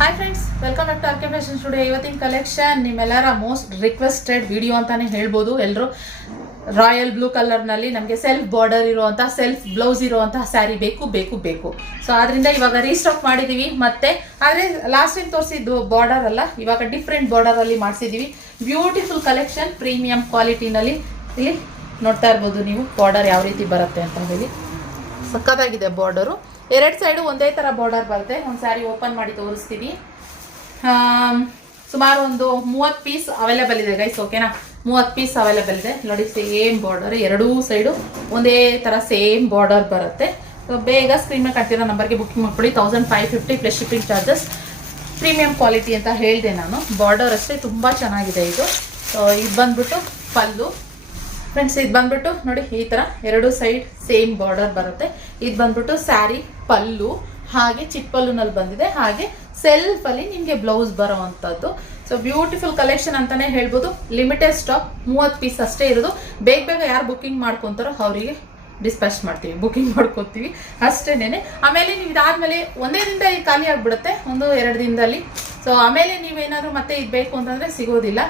Hi friends, welcome back to RK fashion studio. ಇವತ್ತಿನ collection ನಿಮ್ಮೆಲ್ಲರ most requested video ಅಂತಾನೆ ಹೇಳ್ಬೋದು. ಎಲ್ಲರೂ ರಾಯಲ್ ಬ್ಲೂ ಕಲರ್ನಲ್ಲಿ ನಮಗೆ ಸೆಲ್ಫ್ ಬಾರ್ಡರ್ ಇರುವಂತಹ ಸೆಲ್ಫ್ ಬ್ಲೌಸ್ ಇರುವಂತಹ ಸ್ಯಾರಿ ಬೇಕು. ಸೊ ಅದರಿಂದ ಇವಾಗ ರೀಸ್ಟಾಕ್ ಮಾಡಿದೀವಿ. ಮತ್ತೆ ಆದರೆ ಲಾಸ್ಟ್ ಟೈಮ್ ತೋರಿಸಿದ್ದು ಬಾರ್ಡರ್ ಅಲ್ಲ, ಇವಾಗ ಡಿಫ್ರೆಂಟ್ ಬಾರ್ಡರ್ ಅಲ್ಲಿ ಮಾಡಿಸಿದೀವಿ. ಬ್ಯೂಟಿಫುಲ್ ಕಲೆಕ್ಷನ್, ಪ್ರೀಮಿಯಂ ಕ್ವಾಲಿಟಿನಲ್ಲಿ. ಇಲ್ಲಿ ನೋಡ್ತಾ ಇರ್ಬೋದು ನೀವು ಬಾರ್ಡರ್ ಯಾವ ರೀತಿ ಬರುತ್ತೆ ಅಂತ ಹೇಳಿ. ಸಕ್ಕತ್ತಾಗಿದೆ ಬಾರ್ಡರು. ಎರಡು ಸೈಡು ಒಂದೇ ಥರ ಬಾರ್ಡರ್ ಬರುತ್ತೆ. ಒಂದು ಸ್ಯಾರಿ ಓಪನ್ ಮಾಡಿ ತೋರಿಸ್ತೀವಿ. ಸುಮಾರು ಒಂದು 30 ಪೀಸ್ ಅವೈಲೇಬಲ್ ಇದೆ ಗೈಸ್, ಓಕೆನಾ? 30 ಪೀಸ್ ಅವೈಲೇಬಲ್ ಇದೆ ನೋಡಿ. ಸೇಮ್ ಬಾರ್ಡರ್, ಎರಡೂ ಸೈಡು ಒಂದೇ ಥರ ಸೇಮ್ ಬಾರ್ಡರ್ ಬರುತ್ತೆ. ಬೇಗ ಸ್ಕ್ರೀನ್ ಮೇಲೆ ಕಾಣ್ತಿರೋ ನಂಬರ್ಗೆ ಬುಕಿಂಗ್ ಮಾಡ್ಕೊಳ್ಳಿ. 1550 plus shipping charges. Premium quality ಅಂತ ಹೇಳಿದೆ ನಾನು. ಬಾರ್ಡರ್ ಅಷ್ಟೇ ತುಂಬ ಚೆನ್ನಾಗಿದೆ ಇದು. ಇದು ಬಂದ್ಬಿಟ್ಟು ಪಲ್ಲು ಫ್ರೆಂಡ್ಸ್. ಇದು ಬಂದ್ಬಿಟ್ಟು ನೋಡಿ, ಈ ತರ ಎರಡು ಸೈಡ್ ಸೇಮ್ ಬಾರ್ಡರ್ ಬರುತ್ತೆ. ಇದು ಬಂದ್ಬಿಟ್ಟು ಸ್ಯಾರಿ ಪಲ್ಲು, ಹಾಗೆ ಚಿಕ್ಕಪಲ್ಲುನಲ್ಲಿ ಬಂದಿದೆ, ಹಾಗೆ ಸೆಲ್ಫ್ ಅಲ್ಲಿ ನಿಮ್ಗೆ ಬ್ಲೌಸ್ ಬರೋ ಅಂತದ್ದು. ಸೊ ಬ್ಯೂಟಿಫುಲ್ ಕಲೆಕ್ಷನ್ ಅಂತಾನೆ ಹೇಳ್ಬೋದು. ಲಿಮಿಟೆಡ್ ಸ್ಟಾಕ್, 30 ಪೀಸ್ ಅಷ್ಟೇ ಇರೋದು. ಬೇಗ ಯಾರು ಬುಕಿಂಗ್ ಮಾಡ್ಕೊಂತಾರೋ ಅವರಿಗೆ ಡಿಸ್ಪ್ಯಾಚ್ ಮಾಡ್ತೀವಿ, ಬುಕಿಂಗ್ ಮಾಡ್ಕೋತೀವಿ ಅಷ್ಟೇನೆ. ಆಮೇಲೆ ನೀವು ಇದಾದ್ಮೇಲೆ ಒಂದೇ ದಿನದ ಖಾಲಿ ಆಗ್ಬಿಡುತ್ತೆ, 1-2 ದಿನದಲ್ಲಿ. ಸೊ ಆಮೇಲೆ ನೀವೇನಾದ್ರು ಮತ್ತೆ ಇದು ಬೇಕು ಅಂತಂದ್ರೆ ಸಿಗೋದಿಲ್ಲ,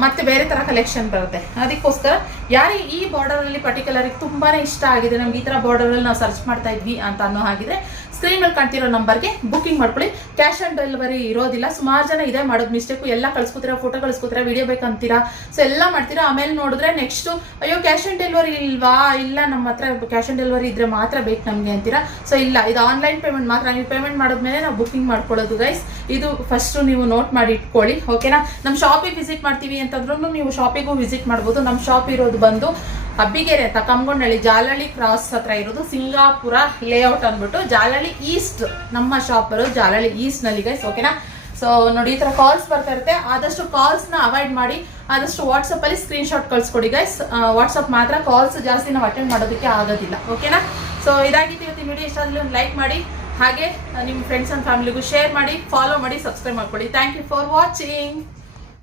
ಮತ್ತೆ ಬೇರೆ ತರ ಕಲೆಕ್ಷನ್ ಬರುತ್ತೆ. ಅದಕ್ಕೋಸ್ಕರ ಯಾರಿಗೆ ಈ ಬಾರ್ಡರ್ ಅಲ್ಲಿ ಪರ್ಟಿಕ್ಯುಲರ್ ತುಂಬಾನೇ ಇಷ್ಟ ಆಗಿದೆ, ನಮ್ಗೆ ಈ ತರ ಬಾರ್ಡರ್ ಅಲ್ಲಿ ನಾವು ಸರ್ಚ್ ಮಾಡ್ತಾ ಇದ್ವಿ ಅಂತ ಅನ್ನೋ ಹಾಗಿದ್ರೆ ಸ್ಕ್ರೀನ್ ಮೇಲೆ ಕಾಣ್ತಿರೋ ನಂಬರ್ಗೆ ಬುಕಿಂಗ್ ಮಾಡ್ಕೊಳ್ಳಿ. ಕ್ಯಾಶ್ ಆನ್ ಡೆಲಿವರಿ ಇರೋದಿಲ್ಲ. ಸುಮಾರು ಜನ ಇದೇ ಮಾಡೋದು ಮಿಸ್ಟೇಕು. ಎಲ್ಲ ಕಳ್ಸ್ಕೊತೀರಾ, ಫೋಟೋ ಕಳ್ಸ್ಕೊತೀರಾ, ವಿಡಿಯೋ ಬೇಕಂತೀರಾ, ಸೊ ಎಲ್ಲ ಮಾಡ್ತೀರಾ. ಆಮೇಲೆ ನೋಡಿದ್ರೆ ನೆಕ್ಸ್ಟ್ ಅಯ್ಯೋ ಕ್ಯಾಶ್ ಆನ್ ಡೆಲಿವರಿ ಇಲ್ವಾ, ಇಲ್ಲ ನಮ್ಮ ಹತ್ರ ಕ್ಯಾಶ್ ಆನ್ ಡೆಲಿವರಿ ಇದ್ರೆ ಮಾತ್ರ ಬೇಕು ನಮಗೆ ಅಂತೀರಾ. ಸೊ ಇಲ್ಲ, ಇದು ಆನ್ಲೈನ್ ಪೇಮೆಂಟ್ ಮಾತ್ರ. ನೀವು ಪೇಮೆಂಟ್ ಮಾಡಿದ್ಮೇಲೆ ನಾವು ಬುಕಿಂಗ್ ಮಾಡ್ಕೊಳ್ಳೋದು ಗೈಸ್. ಇದು ಫಸ್ಟ್ ನೀವು ನೋಟ್ ಮಾಡಿ ಇಟ್ಕೊಳ್ಳಿ, ಓಕೆನಾ? ನಮ್ಮ ಶಾಪಿಗೆ ವಿಸಿಟ್ ಮಾಡ್ತೀವಿ ಅಂತಂದ್ರೂ ನೀವು ಶಾಪಿಗೂ ವಿಸಿಟ್ ಮಾಡ್ಬೋದು. ನಮ್ಮ ಶಾಪ್ ಇರೋದು ಬಂದು ಅಬ್ಬಿಗೆರೆ ಅಂತ, ಕಮ್ಮಗೊಂಡಳ್ಳಿ, ಜಾಲಹಳ್ಳಿ ಕ್ರಾಸ್ ಹತ್ರ ಇರೋದು, ಸಿಂಗಾಪುರ ಲೇಔಟ್ ಅಂದ್ಬಿಟ್ಟು ಜಾಲಹಳ್ಳಿ ಈಸ್ಟ್. ನಮ್ಮ ಶಾಪ್ ಬರೋದು ಜಾಲಹಳ್ಳಿ ಈಸ್ಟ್ ನಲ್ಲಿ ಗೈಸ್, ಓಕೆನಾ? ಸೊ ನೋಡಿ, ಈ ತರ ಕಾಲ್ಸ್ ಬರ್ತಾ ಇರುತ್ತೆ. ಆದಷ್ಟು ಕಾಲ್ಸ್ ನ ಅವಾಯ್ಡ್ ಮಾಡಿ, ಆದಷ್ಟು ವಾಟ್ಸಪ್ ಅಲ್ಲಿ ಸ್ಕ್ರೀನ್ ಶಾಟ್ ಕಳ್ಸ್ಕೊಡಿ ಗೈಸ್. ವಾಟ್ಸಪ್ ಮಾತ್ರ, ಕಾಲ್ಸ್ ಜಾಸ್ತಿ ನಾವು ಅಟೆಂಡ್ ಮಾಡೋದಕ್ಕೆ ಆಗೋದಿಲ್ಲ, ಓಕೆನಾ? ಸೊ ಇದಾಗಿತ್ತು ಇವತ್ತಿನ ವಿಡಿಯೋ. ಇಷ್ಟ ಆದಲ್ಲಿ ಒಂದು ಲೈಕ್ ಮಾಡಿ, ಹಾಗೆ ನಿಮ್ಮ ಫ್ರೆಂಡ್ಸ್ ಅಂಡ್ ಫ್ಯಾಮಿಲಿಗೂ ಶೇರ್ ಮಾಡಿ, ಫಾಲೋ ಮಾಡಿ, ಸಬ್ಸ್ಕ್ರೈಬ್ ಮಾಡ್ಕೊಳ್ಳಿ. Thank you for watching.